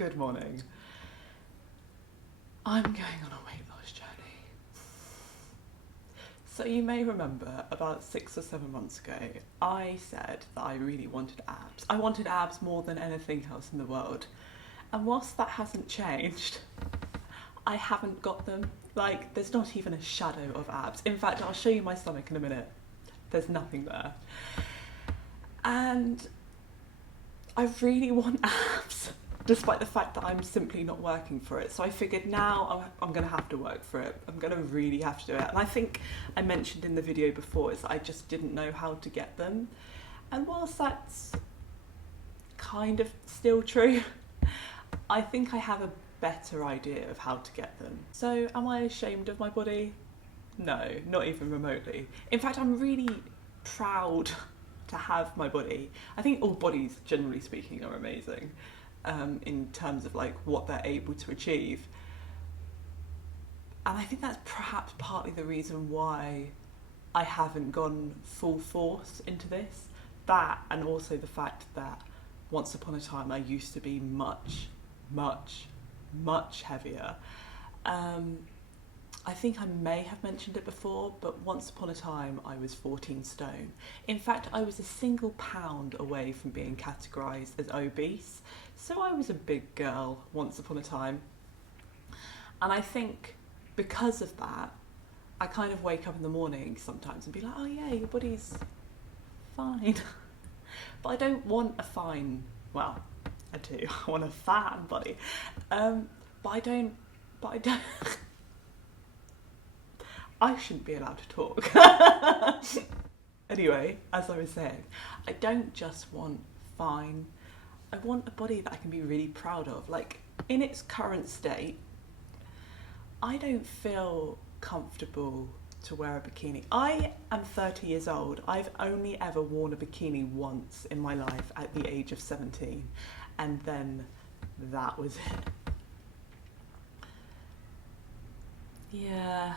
Good morning. I'm going on a weight loss journey. So you may remember about 6 or 7 months ago, I said that I really wanted abs. I wanted abs more than anything else in the world. And whilst that hasn't changed, I haven't got them. Like, there's not even a shadow of abs. In fact, I'll show you my stomach in a minute. There's nothing there. And I really want abs, despite the fact that I'm simply not working for it. So I figured now I'm going to have to work for it. I'm going to really have to do it. And I think I mentioned in the video before is that I just didn't know how to get them. And whilst that's kind of still true, I think I have a better idea of how to get them. So am I ashamed of my body? No, not even remotely. In fact, I'm really proud to have my body. I think all bodies, generally speaking, are amazing in terms of like what they're able to achieve. And I think that's perhaps partly the reason why I haven't gone full force into this. That, and also the fact that once upon a time I used to be much heavier. I think I may have mentioned it before, but once upon a time I was 14 stone. In fact, I was a single pound away from being categorised as obese. So I was a big girl once upon a time. And I think because of that, I kind of wake up in the morning sometimes and be like, oh yeah, your body's fine. But I don't want a fine, well, I do, I want a fat body. But I don't, I shouldn't be allowed to talk. Anyway, as I was saying, I don't just want fine, I want a body that I can be really proud of. Like, in its current state, I don't feel comfortable to wear a bikini. I am 30 years old. I've only ever worn a bikini once in my life at the age of 17. And then that was it. Yeah.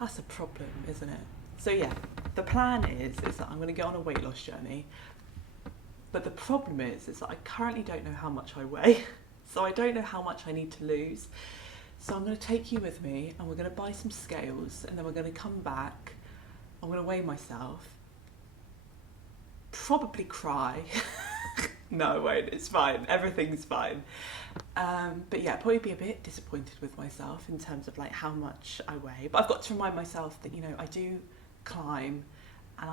That's a problem, isn't it? So yeah, the plan is that I'm going to go on a weight loss journey. But the problem is that I currently don't know how much I weigh. So I don't know how much I need to lose. So I'm going to take you with me and we're going to buy some scales and then we're going to come back. I'm going to weigh myself. Probably cry. No, I won't. It's fine. Everything's fine. But yeah, probably be a bit disappointed with myself in terms of like how much I weigh. But I've got to remind myself that, you know, I do climb and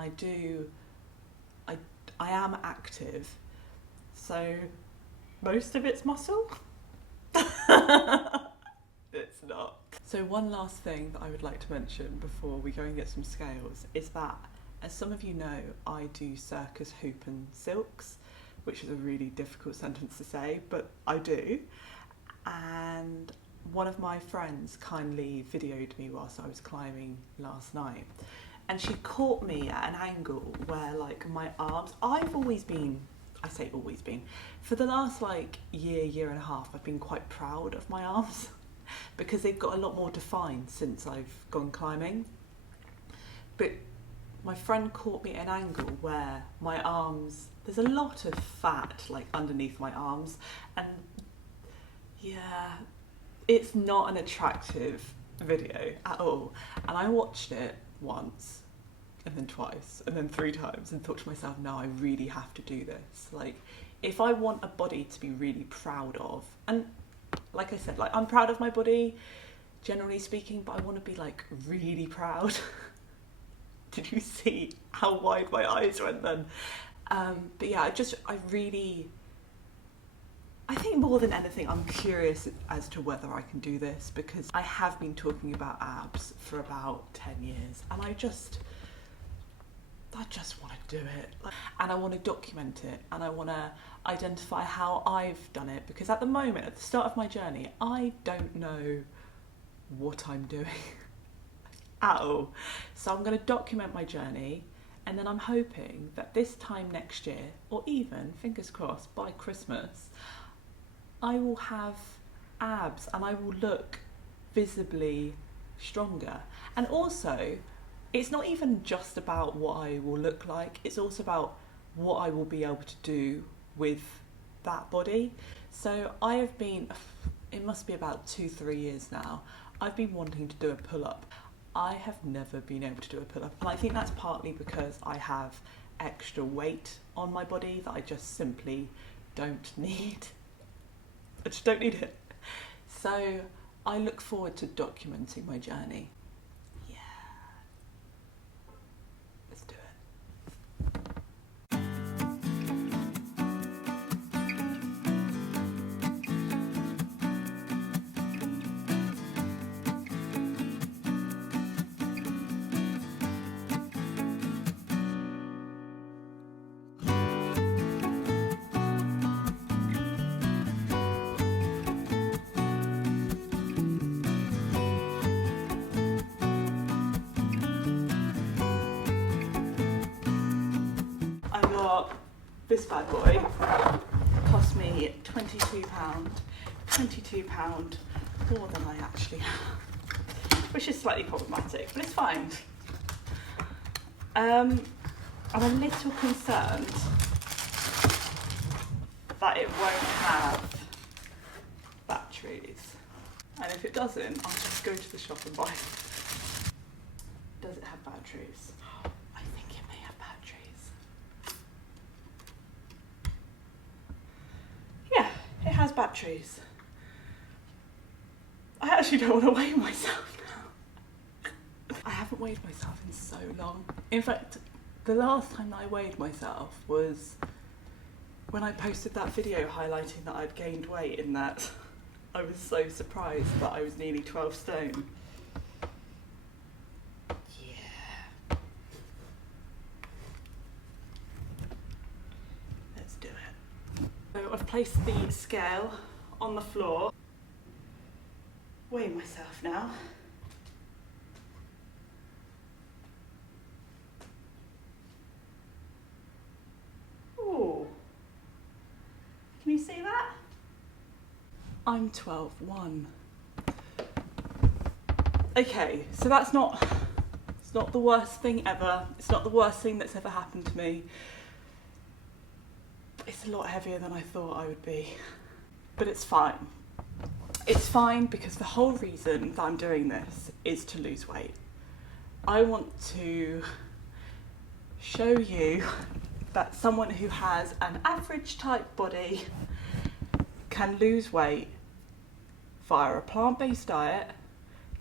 I am active. So most of it's muscle. It's not. So one last thing that I would like to mention before we go and get some scales is that, as some of you know, I do circus hoop and silks, which is a really difficult sentence to say, but I do. And one of my friends kindly videoed me whilst I was climbing last night. And she caught me at an angle where like my arms, I've always been, I say always been, for the last like year and a half, I've been quite proud of my arms because they've got a lot more defined since I've gone climbing. But my friend caught me at an angle where my arms, there's a lot of fat like underneath my arms, and yeah, it's not an attractive video at all. And I watched it once and then twice and then 3 times and thought to myself, no, I really have to do this. Like, if I want a body to be really proud of, and like I said, like I'm proud of my body generally speaking, but I want to be like really proud. Did you see how wide my eyes went then? But yeah, I think more than anything, I'm curious as to whether I can do this, because I have been talking about abs for about 10 years and I just want to do it. And I want to document it and I want to identify how I've done it, because at the moment, at the start of my journey, I don't know what I'm doing at all. So I'm going to document my journey, and then I'm hoping that this time next year, or even, fingers crossed, by Christmas, I will have abs and I will look visibly stronger. And also, it's not even just about what I will look like, it's also about what I will be able to do with that body. So I have been, it must be about 2-3 years now, I've been wanting to do a pull-up. I have never been able to do a pull-up, and I think that's partly because I have extra weight on my body that I just simply don't need. I just don't need it. So I look forward to documenting my journey. Yeah. Let's do it. I got this bad boy, cost me £22, £22 more than I actually have, which is slightly problematic, but it's fine. I'm a little concerned that it won't have batteries, and if it doesn't, I'll just go to the shop and buy it. Does it have batteries? I think it may have batteries. Yeah, it has batteries. I actually don't want to weigh myself now. I haven't weighed myself in so long. In fact, the last time that I weighed myself was when I posted that video highlighting that I'd gained weight, in that I was so surprised that I was nearly 12 stone. Yeah. Let's do it. So I've placed the scale on the floor. Weigh myself now. Ooh. Can you see that? I'm 12.1. Okay, so it's not the worst thing ever. It's not the worst thing that's ever happened to me. It's a lot heavier than I thought I would be. But it's fine. It's fine because the whole reason that I'm doing this is to lose weight. I want to show you that someone who has an average type body can lose weight via a plant-based diet,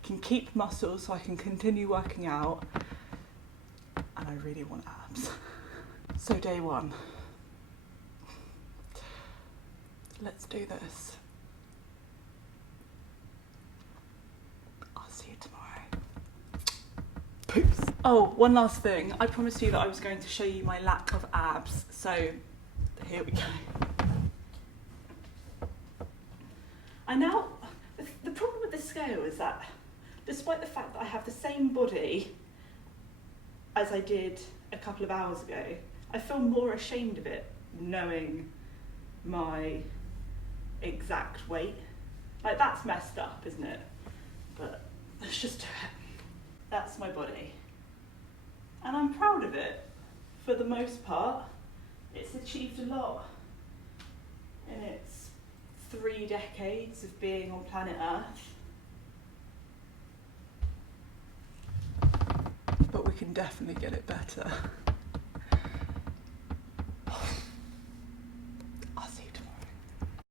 can keep muscles so I can continue working out, and I really want abs. So day one. Let's do this. I'll see you tomorrow. Peace. Oh, one last thing. I promised you that I was going to show you my lack of abs, so here we go. And now, the problem with this scale is that despite the fact that I have the same body as I did a couple of hours ago, I feel more ashamed of it knowing my exact weight. Like, that's messed up, isn't it? But let's just do it. That's my body. And I'm proud of it. For the most part, it's achieved a lot in its 3 decades of being on planet Earth. But we can definitely get it better.